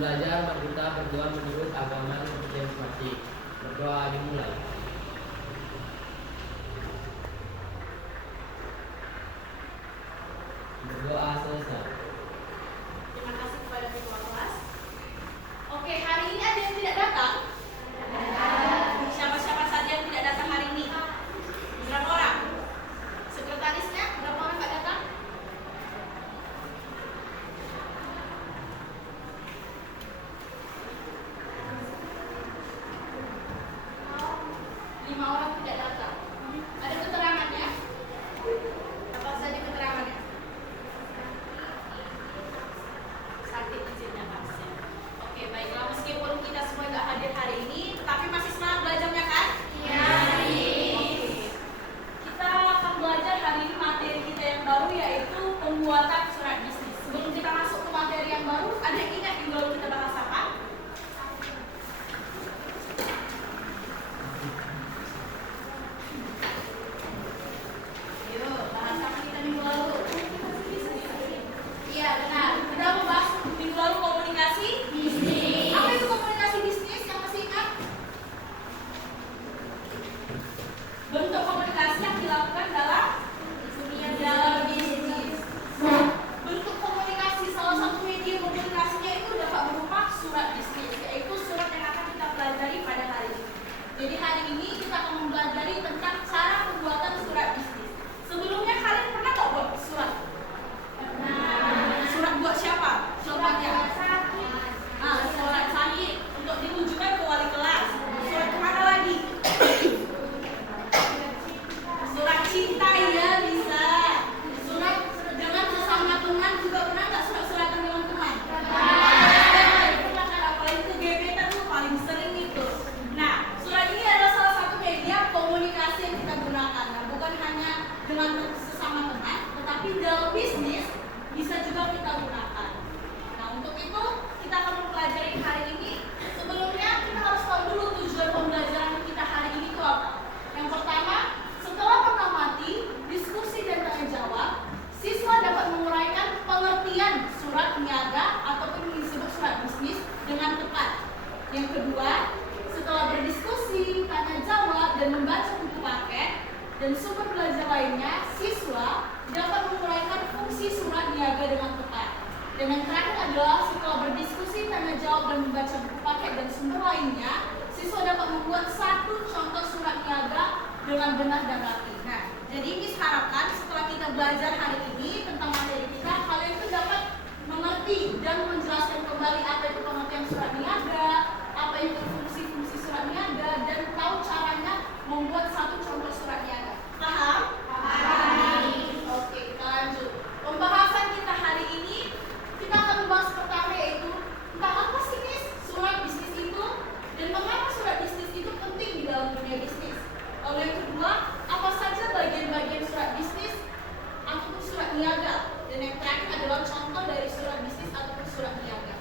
belajar, mari kita berdoa menurut agama dan kepercayaan masing-masing. Berdoa dimulai. Berdoa selesai. Terima kasih kepada ketua kelas. Oke, hari ini ada yang tidak datang? Siapa-siapa saja yang tidak datang hari ini? Berapa orang? Sekretarisnya berapa orang nggak datang? Lima orang tidak datang. Ada keterangannya? Apa saja keterangannya? Sakit izinnya pasien. Oke, baiklah, meskipun kita semua nggak hadir hari ini, tetapi masih semangat belajarnya kan? Iya. Oke. Kita akan belajar hari ini materi kita yang baru, yaitu pembuatan surat bisnis. Sebelum kita masuk ke materi yang baru, ada yang ingat yang baru kita bahas apa? Yuk, bahas apa kita minggu lalu? Iya, benar. Kita membahas minggu lalu komunikasi bisnis. Apa itu komunikasi bisnis yang masih ingat? Bentuk komunikasi yang dilakukan dalam bisnis. Bentuk komunikasi, salah satu media komunikasinya itu dapat berupa surat bisnis, yaitu surat yang akan kita pelajari pada hari ini. Jadi hari ini kita akan mempelajari tentang cara pembuatan surat bisnis. Sebelumnya kalian pernah nggak buat surat? Surat buat siapa? Contohnya? Surat sakit untuk ditunjukkan ke wali kelas. Surat kemana lagi? Surat cinta, ya bisa. Surat dengan sesama teman juga pernah nggak surat-suratan dengan teman? Pernah kan, apalagi ke gebetan tuh paling sering itu. Nah, surat ini adalah salah satu media komunikasi yang kita gunakan. Nah, bukan hanya dengan sesama teman, tetapi dalam bisnis bisa juga kita gunakan. Nah, untuk itu kita akan mempelajari hari ini. Sebelumnya kita harus tahu dulu tujuan pembelajaran kita hari ini itu apa. Yang pertama, setelah mengamati diskusi dan tanya jawab, siswa dapat menguraikan pengertian surat niaga ataupun yang disebut surat bisnis dengan tepat. Yang kedua, setelah berdiskusi, tanya jawab dan membaca buku paket dan sumber belajar lainnya, siswa dapat menguraikan fungsi surat niaga dengan tepat. Dan yang terakhir adalah setelah berdiskusi, tanya jawab dan membaca buku paket dan sumber lainnya, siswa dapat membuat satu contoh surat niaga dengan benar dan rapi. Nah, jadi Miss harapkan setelah kita belajar hari ini tentang materi kita, kalian itu dapat mengerti dan menjelaskan kembali apa itu pengertian surat niaga, apa itu fungsi-fungsi surat niaga, dan tahu caranya membuat satu contoh surat niaga. Paham? Paham. Oke, kita lanjut. Pembahasan kita hari ini, kita akan membahas pertama yaitu tentang apa sih Miss surat bisnis itu dan mengapa surat bisnis itu penting di dalam dunia bisnis. Lalu yang kedua, apa saja bagian-bagian surat bisnis ataupun surat niaga. Dan yang terakhir adalah contoh dari surat bisnis ataupun surat niaga.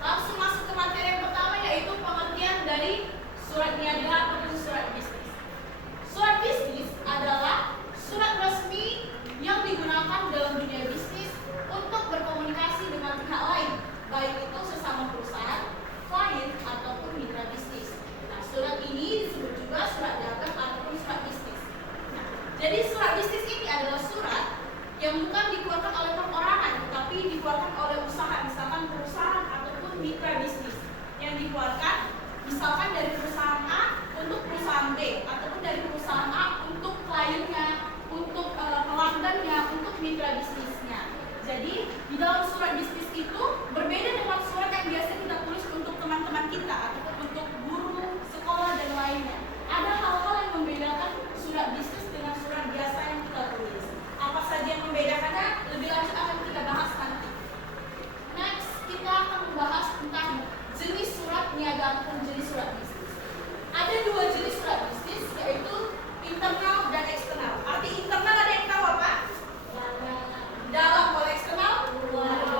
Langsung masuk ke materi yang pertama yaitu pengertian dari surat niaga ataupun surat bisnis. Surat bisnis adalah surat resmi yang digunakan dalam dunia bisnis untuk berkomunikasi dengan pihak lain, baik itu sesama perusahaan, klien, ataupun mitra bisnis. Nah, surat ini disebut juga surat dagang ataupun surat bisnis. Nah, jadi surat bisnis ini adalah surat yang bukan dikeluarkan oleh perorangan, tetapi dikeluarkan oleh usaha, misalkan perusahaan ataupun mitra bisnis yang dikeluarkan, misalkan dari perusahaan A untuk perusahaan B, ataupun dari perusahaan A untuk kliennya, untuk pelanggannya, untuk mitra bisnisnya. Jadi di dalam surat bisnis itu berbeda dengan surat yang biasa kita tulis untuk teman-teman kita ataupun untuk guru, sekolah dan lainnya. Ada hal-hal yang membedakan surat bisnis dengan surat biasa yang kita tulis. Apa saja yang membedakannya? Lebih lanjut akan kita bahas nanti. Next, kita akan membahas tentang jenis surat niaga ataupun jenis surat bisnis. Ada dua jenis surat bisnis, yaitu internal dan eksternal. Arti internal ada yang tahu apa? Dalam. Kalau eksternal? Luar.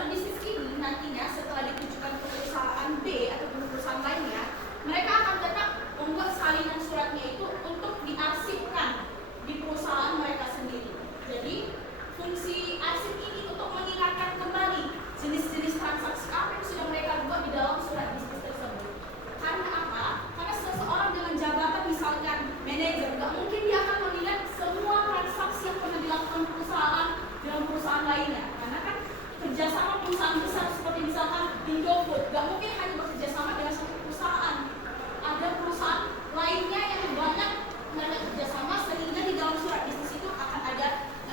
surat bisnis ini nantinya setelah ditujukan ke perusahaan B atau perusahaan lainnya, mereka akan tetap membuat salinan suratnya itu untuk diarsipkan di perusahaan mereka sendiri. Jadi fungsi arsip ini untuk mengingatkan kembali jenis-jenis transaksi apa yang sudah mereka buat di dalam surat bisnis tersebut. Karena apa? Karena seseorang dengan jabatan misalkan manajer, nggak mungkin dia akan melihat semua transaksi yang pernah dilakukan perusahaan dengan perusahaan lainnya. Karena kan kerjasama perusahaan besar seperti misalkan Indofood, nggak mungkin hanya bekerjasama dengan satu perusahaan. Ada perusahaan lainnya yang banyak mereka kerjasama, sehingga di dalam surat bisnis itu akan ada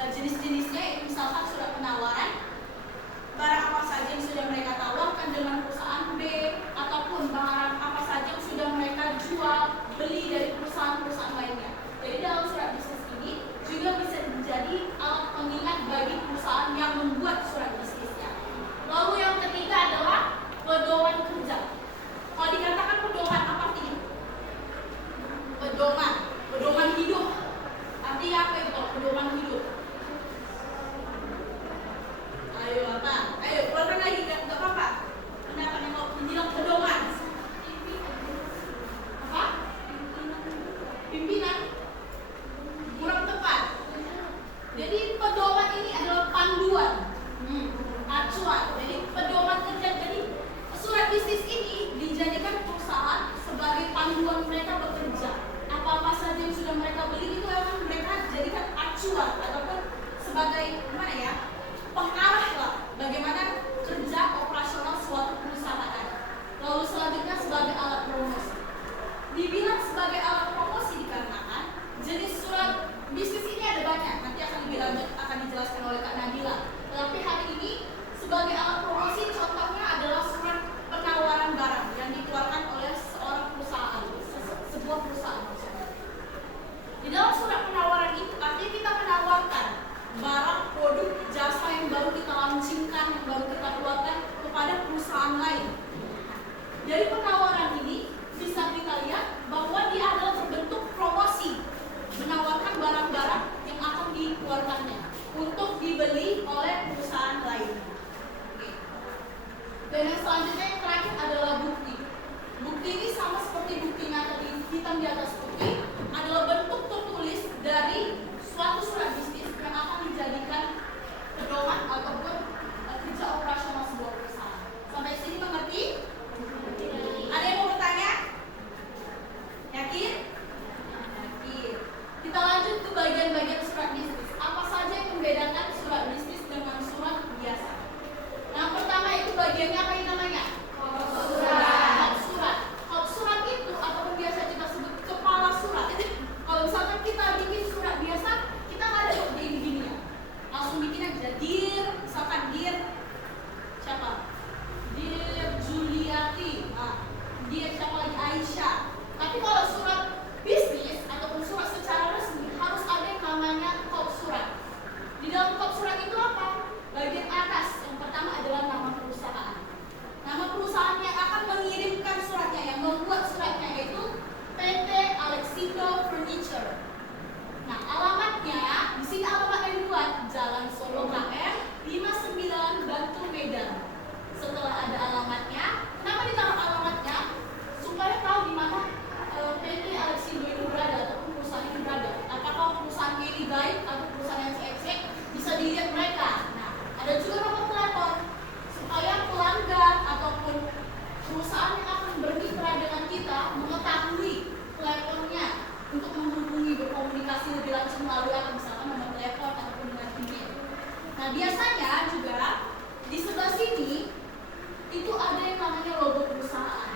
jenis-jenisnya, yaitu misalkan surat penawaran, barang apa saja yang sudah mereka tawarkan dengan perusahaan B, ataupun barang apa saja yang sudah mereka jual beli dari perusahaan-perusahaan lainnya. Jadi dalam surat bisnis ini juga bisa menjadi alat pengingat bagi perusahaan yang membuat surat bisnisnya. Lalu yang ketiga adalah pedoman kerja. Kalau dikatakan pedoman, apa artinya? Pedoman hidup. Artinya apa itu kalau pedoman hidup? Ayo apa? Ayo keluarkan lagi, nggak apa-apa. Pendapat yang mau menjelang pedoman. Apa? Pimpinan? Kurang tepat. Jadi pedoman ini adalah panduan, acuan. Jadi pedoman kerja. Jadi surat bisnis ini dijadikan perusahaan sebagai panduan mereka bekerja. Apa-apa saja yang sudah mereka beli itu memang mereka jadikan acuan ataupun sebagai gimana ya, pengarah lah bagaimana kerja operasional suatu perusahaan. Lalu selanjutnya sebagai alat promosi. Dibilang sebagai alat promosi dikarenakan jenis surat bisnis ini ada banyak. Nanti akan lebih lanjut akan dijelaskan oleh Kak Nabila. Tetapi hari ini sebagai alat promosi contohnya adalah surat penawaran barang yang dikeluarkan oleh seorang perusahaan, sebuah perusahaan. Di dalam surat penawaran itu artinya kita menawarkan barang, produk, jasa yang baru kita launchingkan, yang baru kita keluarkan kepada perusahaan lain. Dari penawaran ini bisa kita lihat bahwa dia adalah berbentuk promosi, menawarkan barang-barang yang akan dikeluarkannya untuk dibeli oleh perusahaan lain. Dan yang selanjutnya yang terakhir adalah bukti. Bukti ini sama seperti buktinya tadi, hitam di atas putih, adalah bentuk tertulis dari suatu surat bisnis yang akan dijadikan pedoman ataupun kerja operasional sebuah perusahaan. Sampai sini mengerti? Ada yang mau bertanya? Yakin? Yakin. Kita lanjut ke bagian-bagian surat bisnis. Apa saja yang membedakan surat bisnis dengan surat biasa? Yang pertama itu bagiannya apa yang namanya? Hop surat itu ataupun biasa kita sebut kepala surat. Kalau misalkan kita bikin surat biasa, kita nggak ada begini ya. Langsung bikin aja dir, misalkan dir siapa? Dir Juliati. Nah, dir siapa lagi? Aisyah. Tapi kalau surat bisnis ataupun surat secara resmi harus ada yang namanya kop surat. Di dalam kop surat itu apa? Bagian atas yang pertama adalah nama perusahaan. Nama perusahaan yang akan mengirimkan suratnya, yang membuat suratnya yaitu PT Alexindo Furniture. Nah, alamatnya di sini alamatnya dibuat Jalan Solo KM 59 Batu Medan. Setelah ada alamatnya, kenapa ditaruh alamatnya? Supaya tahu di mana PT Alexindo ini berada ataupun perusahaan ini berada. Apakah perusahaan Kelly Guide atau perusahaan yang CXC, bisa dilihat mereka. Nah, ada juga nomor telepon supaya pelanggan ataupun perusahaan yang akan bermitra dengan kita mengetahui teleponnya untuk menghubungi, berkomunikasi lebih lanjut melalui apa, misalkan nomor telepon ataupun dengan email. Nah, biasanya juga di sebelah sini itu ada yang namanya logo perusahaan.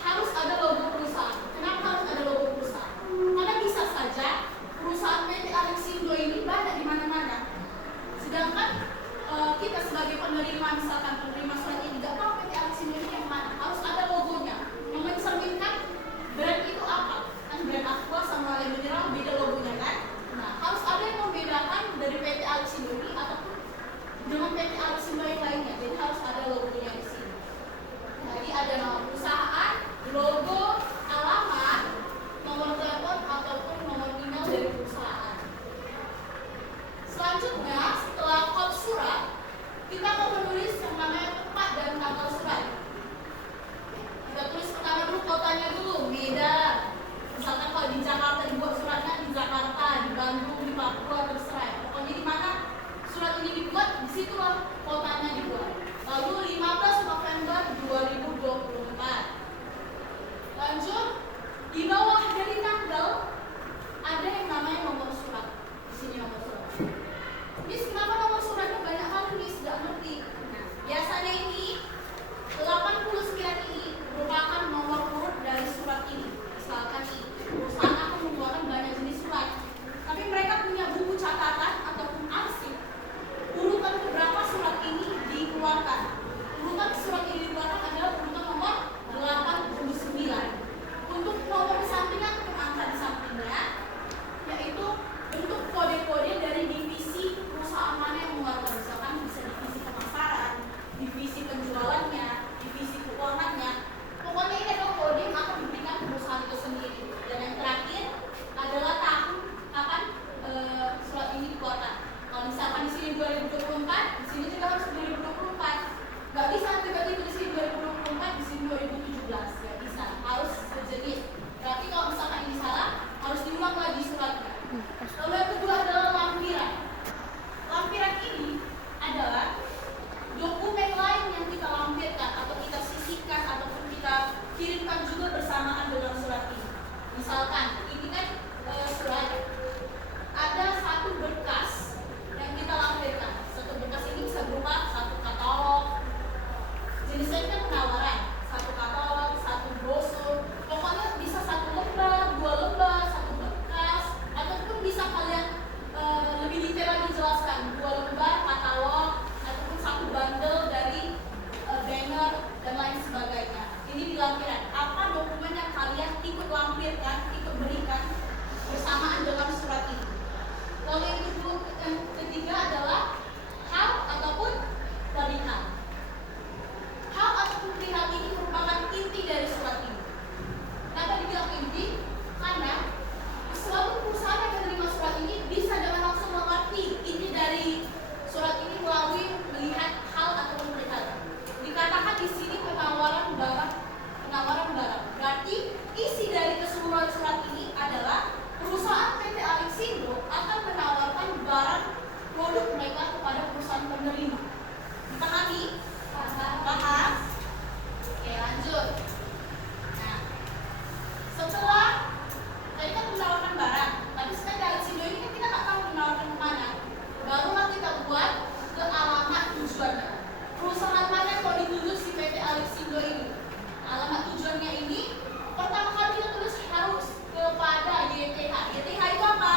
Harus ada logo perusahaan. Kenapa harus ada logo perusahaan? Karena bisa saja perusahaan PT Alexindo ini banyak di mana-mana. Sedangkan kita sebagai penerima, misalkan penerima surat ini nggak tahu PT Alexindo ini yang mana. Harus ada logonya yang mencerminkan brand itu apa. Kan brand Aqua sama Le Mineral beda logonya kan. Nah, harus ada yang membedakan dari PT Alexindo ini ataupun dengan PT Alexindo yang lainnya. Jadi harus ada logonya di sini. Jadi ada nama perusahaan, logo, alamat, nomor telepon ataupun nomor email dari perusahaan. Selanjutnya, setelah kop surat, kita mau menulis tanggal surat. Kita tulis pertama dulu kotanya dulu, Medan. Misalkan kalau di Jakarta dibuat suratnya di Jakarta, di Bandung, di Papua, terserah. Pokoknya di mana surat ini dibuat, disitulah kotanya dibuat. Lalu 15 November 2024. Lanjut, di bawah dari tanggal ada yang namanya nomor surat. Di sini nomor surat. Miss, kenapa nomor suratnya banyak kali Miss? Gak ngerti. Biasanya ini 89 ini merupakan nomor urut dari surat ini. Misalkan nih, perusahaan akan mengeluarkan banyak jenis surat. Tapi mereka punya buku catatan ataupun arsip. Urutan beberapa surat ini dikeluarkan. Urutan surat ini dikeluarkan adalah urutan nomor 89. Untuk nomor di sampingnya ataupun angka di sampingnya, yaitu bentuk kode-kode dari divisi perusahaan mana yang mengeluarkan. Misalkan bisa divisi pemasaran, divisi penjualannya, divisi keuangannya. Pokoknya ini adalah kode yang akan diberikan perusahaan itu sendiri. Dan yang terakhir adalah tahun kapan surat ini dikeluarkan. Kalau misalkan di sini 2024, di sini juga harus 2024. Gak bisa tiba-tiba di sini 2024, di sini 2017. Gak bisa, harus sejenis. Berarti kalau misalkan ini salah, harus diulang lagi suratnya. Lalu yang kedua adalah lampiran. Lampiran ini adalah dokumen lain yang kita lampirkan atau kita sisihkan ataupun kita kirimkan juga bersamaan dengan surat ini. Misalkan ini kan surat, ada satu berkas yang kita lampirkan. Satu berkas ini bisa berupa satu katalog, jenisnya kan penawaran, satu katalog, satu brosur, pokoknya bisa satu lembar, dua lembar, satu berkas, ataupun bisa kalian lebih detail lagi jelaskan, dua lembar katalog, ataupun satu bundle dari banner dan lain sebagainya. Ini di lampiran. Apa dokumen yang kalian ikut lampirkan, ikut berikan bersamaan dengan surat ini. Lalu yang ketiga adalah hal ataupun perihal. Hal ataupun perihal ini merupakan inti dari surat ini. Kenapa dibilang inti? Karena suatu perusahaan yang menerima surat ini bisa dengan langsung mengerti inti dari surat ini melalui melihat hal ataupun perihal. Dikatakan di sini penawaran barang. Berarti isi dari keseluruhan surat ini adalah perusahaan PT Alixindo akan menawarkan barang produk mereka kepada perusahaan penerima. Dipahami? Paham? Oke, lanjut. Nah, setelah tadi kan menawarkan barang, tapi sekarang Alixindo ini kan kita nggak tahu menawarkan kemana. Barulah kita buat ke alamat tujuannya. Perusahaan mana yang mau dituju si PT Alixindo ini? Alamat tujuannya ini pertama kali kita tulis harus kepada YTH. YTH itu apa?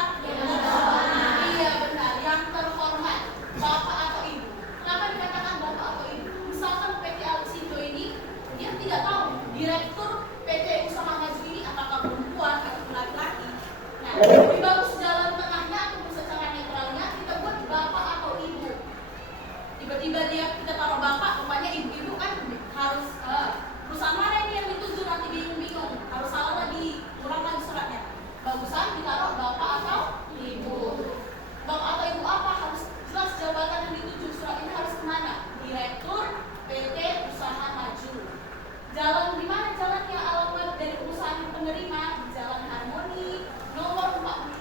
Iya benar, yang terhormat, Bapak atau Ibu. Kenapa dikatakan Bapak atau Ibu? Misalkan PT Alixindo ini dia tidak tahu direktur PT Usaha Maju ini apakah perempuan atau laki-laki. Nah, lebih bagus jalan tengahnya atau secara netralnya kita buat Bapak atau Ibu. Tiba-tiba kita taruh Bapak, rupanya Ibu-ibu kan harus perusahaan mana ini yang dituju, nanti bingung-bingung, harus salah lagi, kurang lagi suratnya. Bagusan ditaruh Bapak atau Ibu. Bapak atau Ibu apa? Harus jelas jabatan yang dituju. Surat ini harus kemana? Direktur PT Usaha Maju. Jalan di mana jalannya? Alamat dari perusahaan penerima, Jalan Harmoni, nomor 45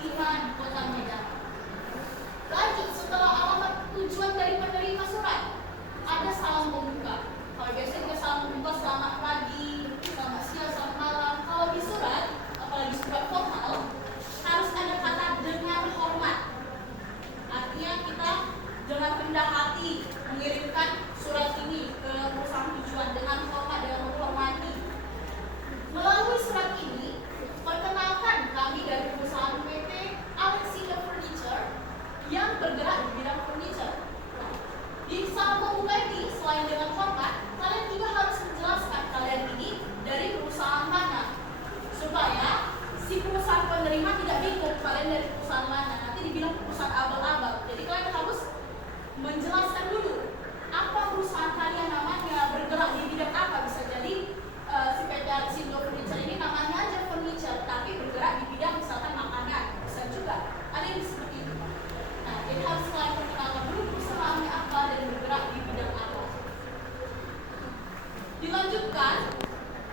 Dilanjutkan,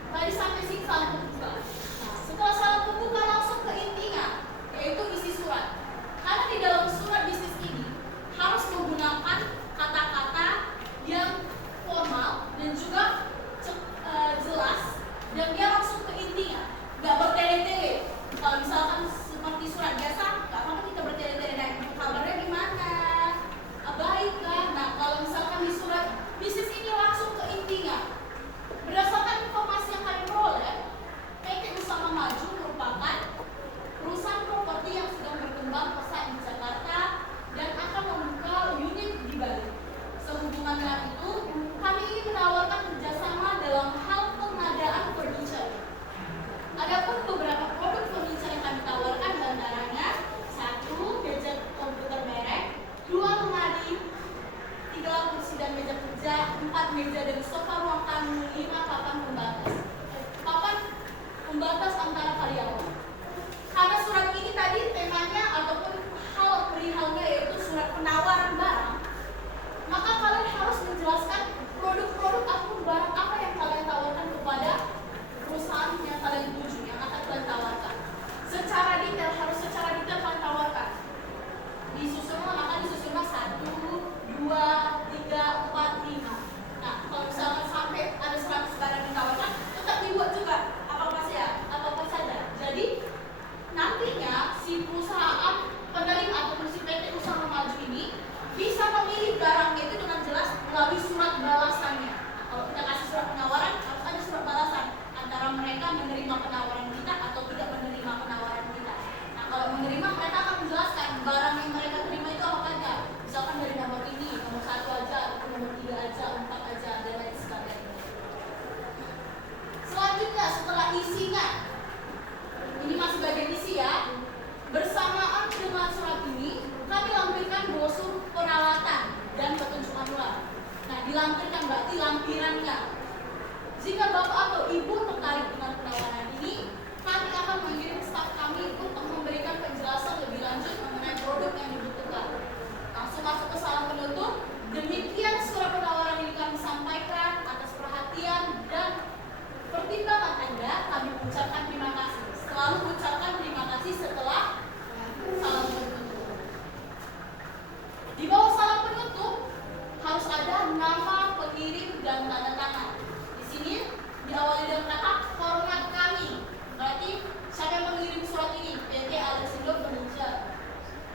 tadi sampai sini salam pembuka. Nah, setelah salam pembuka langsung ke intinya, yaitu isi surat. Karena di dalam surat bisnis ini harus menggunakan kata-kata yang formal dan juga jelas, dan dia langsung ke intinya, nggak bertele-tele. Kalau misalkan seperti surat biasa, nggak apa-apa kita bertele-tele. Nah, kabarnya gimana? Baik kan? Nah, kalau misalkan di surat bisnis ini langsung ke intinya. Berdasarkan informasi yang kami peroleh, PT Usaha Maju merupakan perusahaan properti yang sedang berkembang pesat di Jakarta dan akan membuka unit di Bali. Sehubungan dengan itu, kami ingin menawarkan kerjasama dalam hal pengadaan furniture. Adapun beberapa produk furniture yang kami tawarkan diantaranya 1. Meja komputer merek, 2. lemari, 3 kursi dan meja kerja, 4 meja dan sofa ruang tamu, 5 papan pembatas antara karyawan. Karena surat ini tadi temanya ataupun hal perihalnya yaitu surat penawaran barang, maka kalian harus menjelaskan produk-produk ataupun barang apa yang kalian tawarkan kepada perusahaan yang kalian tuju, yang akan kalian tawarkan. Secara detail, harus secara detail kalian tawarkan. Maka disusunlah 1, 2, 3, 4, 5. Nah, kalau misalkan sampai ada 100 barang ditawarkan, tetap dibuat juga apa saja. Jadi nantinya si perusahaan penerima ataupun si PT Usaha Maju ini bisa memilih barangnya itu dengan jelas melalui surat balasannya. Nah, kalau kita kasih surat penawaran, harus ada surat balasan antara mereka menerima penawaran kita atau tidak menerima penawaran kita. Nah, kalau menerima, mereka akan menjelaskan barang yang mereka terima itu apa saja. Misalkan dari nomor ini, nomor 1 aja, atau nomor 3 aja, 4 aja, dan lain sebagainya. Selanjutnya, setelah isinya, ini masih bagian isi ya. Bersamaan dengan surat ini, kami lampirkan brosur peralatan dan petunjuk manual. Nah, dilampirkan berarti lampirannya. Jika Bapak atau Ibu tertarik dengan penawaran ini, kami akan mengirim staf kami untuk memberikan penjelasan lebih lanjut mengenai produk yang dibutuhkan. Langsung masuk ke salam penutup. Demikian surat penawaran ini kami sampaikan. Atas perhatian dan pertimbangan Anda, kami ucapkan terima kasih. Selalu ucapkan terima kasih setelah salam penutup. Di bawah salam penutup harus ada nama pengirim dan tanda tangan. Di sini diawali dengan kata hormat kami. Berarti siapa yang mengirim surat ini? PT Alexindo Furniture.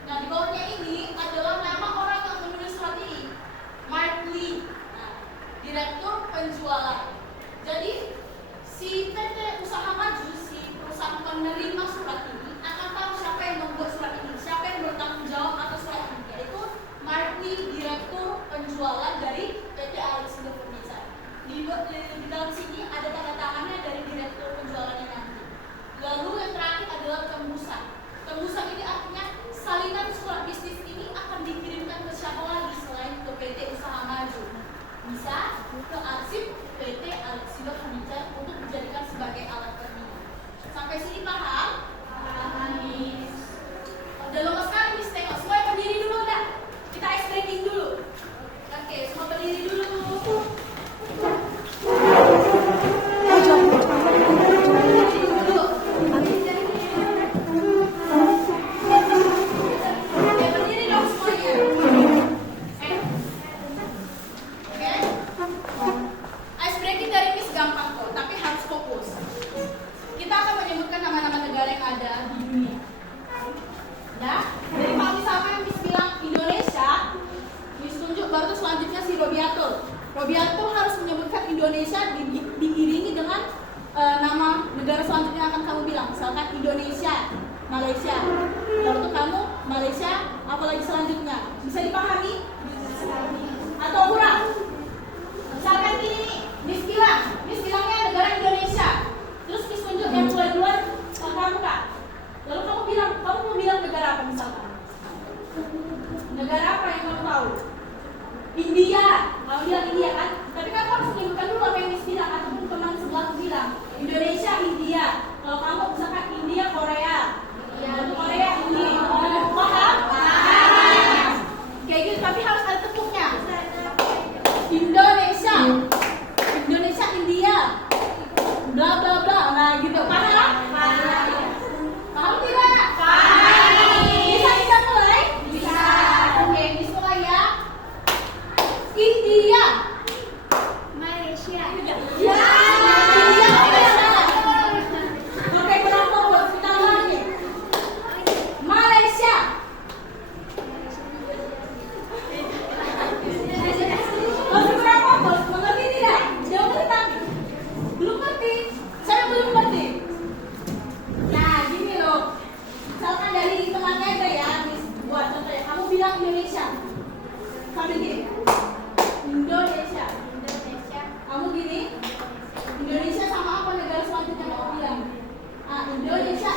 Nah, di bawahnya ini adalah nama orang yang menulis surat ini. Mark Lee. Nah, Direktur Penjualan. Jadi si PT Usaha Maju, si perusahaan penerima surat ini akan tahu siapa yang membuat surat ini, siapa yang bertanggung jawab atas surat ini, yaitu Mark Lee, Direktur Penjualan dari PT Alexindo Furniture. Di dalam sini ada tanda tangannya dari Direktur Penjualannya nanti. Lalu yang terakhir adalah tembusan. Tembusan ini artinya salinan surat bisnis ini akan dikirimkan ke siapa lagi selain ke PT Usaha Maju. Bisa ke arsip PT Alexindo Furniture untuk dijadikan sebagai alat penilaian. Sampai sini paham? Paham, Miss. Udah lemas sekali, Miss. Tengok, semua berdiri dulu dah. Kita ice breaking dulu. Oke, semua berdiri dulu. Robiato harus menyebutkan Indonesia diiringi dengan nama negara selanjutnya yang akan kamu bilang. Misalkan Indonesia, Malaysia. Lalu itu kamu Malaysia, apalagi selanjutnya. Bisa dipahami? Atau kurang? Misalkan gini nih, Miss bilangnya negara Indonesia. Terus Miss tunjuk yang mulai duluan kamu Kak. Lalu kamu mau bilang negara apa misalkan? Negara apa yang kamu tahu? India, kamu bilang India kan? Tapi kamu harus menyebutkan dulu apa yang Miss bilang ataupun teman sebelah bilang. Indonesia, India. Kalau kamu misalkan India, Korea. Korea, India. Paham? Kayak gitu, tapi harus ada tepuknya. Indonesia, India. bla bla bla. Nah, gitu. Paham? Paham tidak? Bisa kita mulai? Bisa. Oke, dimulai ya. India. Malaysia. Ya. India. Oke, berapa bos? Kita lagi. Malaysia. Masih berapa bos? Mengerti tidak? Jawab tetapi. Belum ngerti. Saya belum ngerti. Nah, gini loh. Misalkan dari temannya ada ya, buat contohnya. Kamu bilang Indonesia. Sambil gini. Indonesia. Kamu gini. Indonesia sama apa negara selanjutnya kamu bilang? Ah, Indonesia.